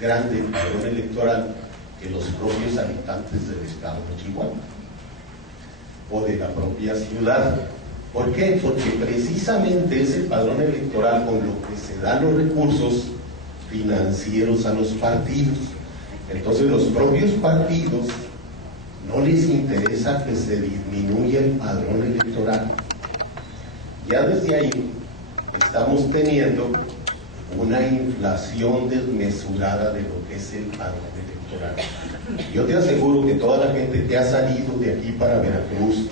grande el padrón electoral que los propios habitantes del estado de Chihuahua o de la propia ciudad. ¿Por qué? Porque precisamente es el padrón electoral con lo que se dan los recursos financieros a los partidos. Entonces los propios partidos no les interesa que se disminuya el padrón electoral. Ya desde ahí estamos teniendo una inflación desmesurada de lo que es el padrón electoral. Yo te aseguro que toda la gente que ha salido de aquí para Veracruz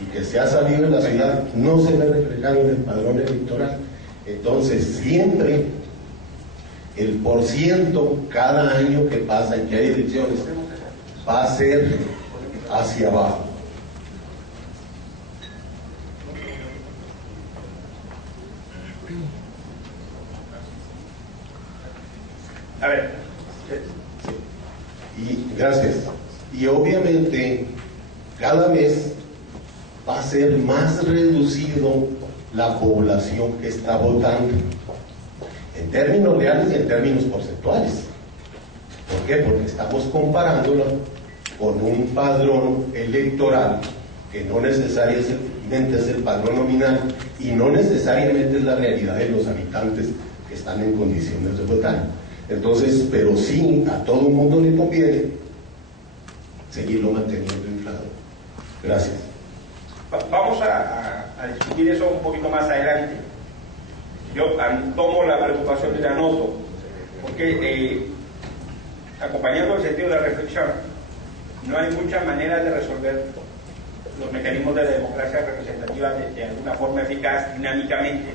y que se ha salido de la ciudad no se ve reflejado en el padrón electoral. Entonces siempre el porciento cada año que pasa en que hay elecciones va a ser hacia abajo. A ver. Y gracias. Y obviamente cada vez va a ser más reducido la población que está votando, en términos reales y en términos porcentuales. ¿Por qué? Porque estamos comparándolo con un padrón electoral que no necesariamente es el padrón nominal y no necesariamente es la realidad de los habitantes que están en condiciones de votar. Entonces, pero sí, a todo el mundo le conviene seguirlo manteniendo inflado. Gracias. Vamos a discutir eso un poquito más adelante. Yo tomo la preocupación y la anoto, porque acompañando el sentido de la reflexión, no hay muchas maneras de resolver los mecanismos de la democracia representativa de alguna forma eficaz, dinámicamente.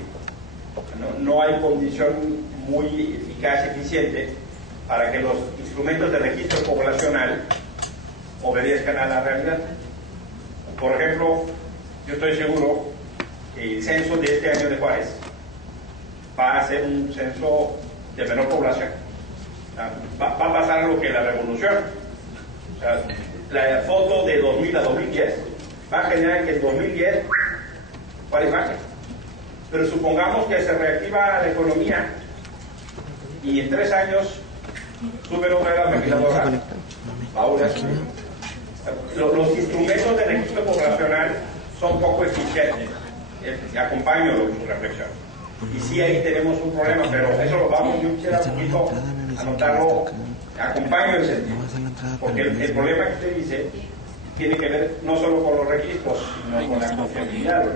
No hay condición muy eficaz y eficiente para que los instrumentos de registro poblacional obedezcan a la realidad. Por ejemplo, yo estoy seguro que el censo de este año de Juárez va a ser un censo de menor población. Va a pasar lo que la revolución. O sea, la foto de 2000 a 2010 va a generar que en 2010 Juárez baje. Pero supongamos que se reactiva la economía y en 3 años sube otra vez la maquiladora. Ahora los instrumentos de registro poblacional son poco eficientes. Acompaño su reflexión. Y sí, ahí tenemos un problema, pero eso lo vamos, yo quisiera un poquito anotarlo, acompaño el sentido. Porque el problema que usted dice tiene que ver no solo con los registros, sino con la confiabilidad.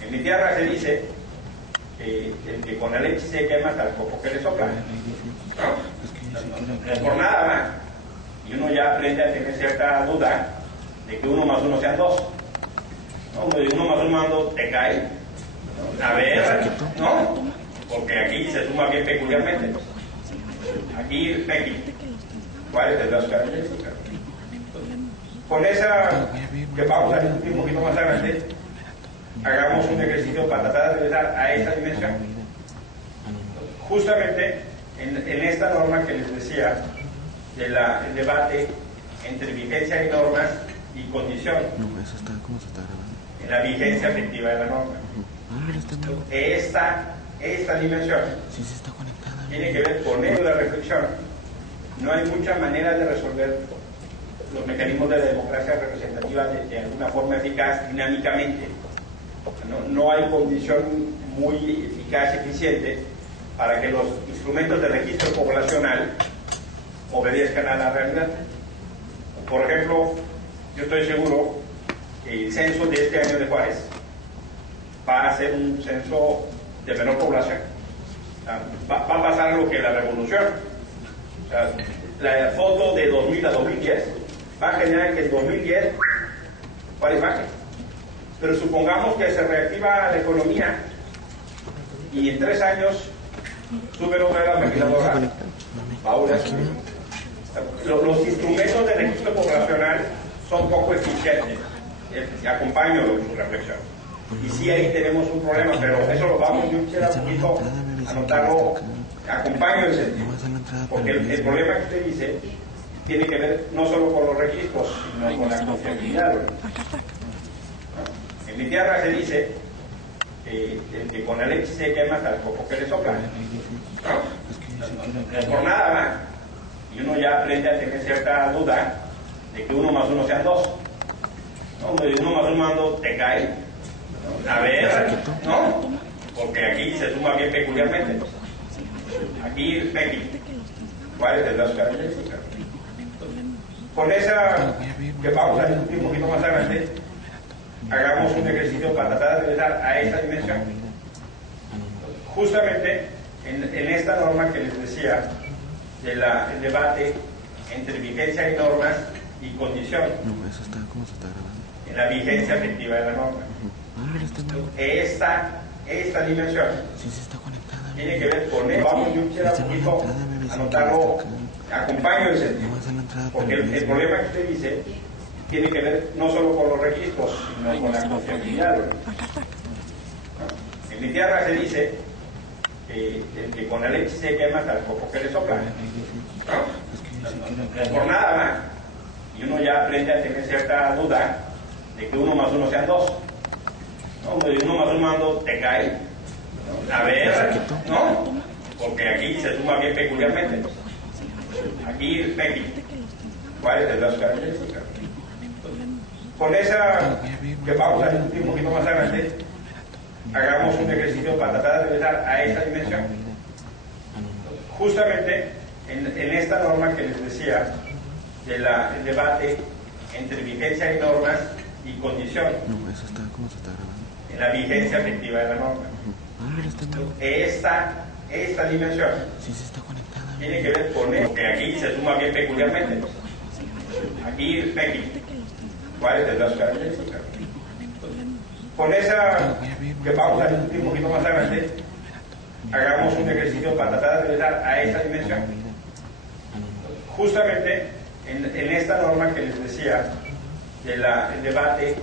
En mi tierra se dice que con la leche se quema hasta el coco que le sopla. No es por nada más. Y uno ya aprende a tener cierta duda de que 1 más 1 sean 2. ¿No? De 1 más 1 más 2 te cae. A ver, ¿no? Porque aquí se suma bien peculiarmente. Aquí, ¿cuál es el de las características? Con esa que vamos a discutir un poquito más adelante, hagamos un ejercicio para tratar de regresar a esta dimensión. Justamente en esta norma que les decía, del debate entre vigencia y normas y condición, en la vigencia efectiva de la norma. Esta dimensión tiene que ver con ello de la reflexión. No hay muchas maneras de resolver los mecanismos de la democracia representativa de alguna forma eficaz, dinámicamente. No hay condición muy eficaz y eficiente para que los instrumentos de registro poblacional obedezcan a la realidad. Por ejemplo, yo estoy seguro que el censo de este año de Juárez va a ser un censo de menor población. Va a pasar lo que la revolución. O sea, la foto de 2000 a 2010 va a generar que en 2010 Juárez baje. Pero supongamos que se reactiva la economía y en 3 años sube otra vez la maquiladora. Ahora los instrumentos de registro poblacional son poco eficientes. Acompaño su reflexión. Y sí, ahí tenemos un problema, pero eso lo vamos, yo quisiera un poquito anotarlo, acompaño el sentido. Porque el problema que usted dice tiene que ver no solo con los registros, sino con la confiabilidad. En mi tierra se dice que con la leche se quema hasta el coco que le sopla. no es por nada, ¿verdad? Y uno ya aprende a tener cierta duda de que 1 más 1 sean 2. No, 1 más 1 mando te cae. A ver, ¿no? Porque aquí se suma bien peculiarmente. Aquí, Becky, ¿cuáles de las características? Con esa que vamos a discutir un poquito más adelante, hagamos un ejercicio para tratar de regresar a esa dimensión. Justamente en esta norma que les decía, del debate entre vigencia y normas y condición. No, eso está como se está grabando. En la vigencia efectiva de la norma. Esta dimensión Sí, sí está conectada. tiene que ver con eso. Vamos, yo quisiera un poquito anotarlo, acompaño el sentido. Porque el problema que usted dice tiene que ver no solo con los registros, sino con la confiabilidad. En mi tierra se dice que con la leche se quema hasta el coco que le sopla. No es por nada más. Y uno ya aprende a tener cierta duda de que 1 más 1 sean 2. No, 1 más 1 mando te cae. A ver, ¿no? Porque aquí se suma bien peculiarmente. Aquí, Becky, ¿cuáles de las características? Con esa que vamos a discutir un poquito más adelante, hagamos un ejercicio para tratar de regresar a esa dimensión. Justamente en esta norma que les decía, del debate entre vigencia y normas y condición. No, eso está como se está grabando. En la vigencia efectiva de la norma. Esta dimensión Sí, sí está conectada. tiene que ver con eso, que aquí se suma bien peculiarmente. Aquí, Becky, ¿cuáles de las características? Con esa que vamos a discutir un poquito más adelante, hagamos un ejercicio para tratar de regresar a esa dimensión. Justamente en esta norma que les decía, del debate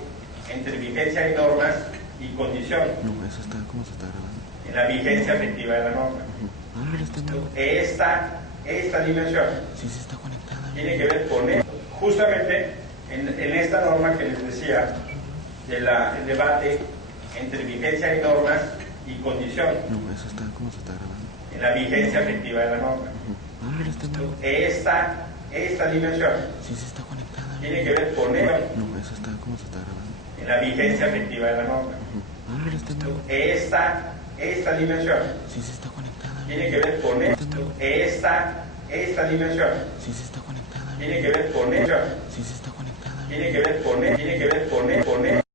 entre vigencia y normas y condición. No, eso está como se está grabando. En la vigencia efectiva de la norma. Esta dimensión Sí, sí está conectada. tiene que ver con eso. Justamente en esta norma que les decía, del debate entre vigencia y normas y condición. No, eso está como se está grabando. En la vigencia efectiva de la norma. Esta dimensión Sí, sí está conectada. tiene que ver con eso. No, eso está como se está grabando. En la vigencia efectiva de la norma. Esta dimensión Sí, sí está conectada. tiene que ver con eso. Esta dimensión Sí, sí está conectada. tiene que ver con eso. Sí, sí está conectada. Tiene que ver con eso.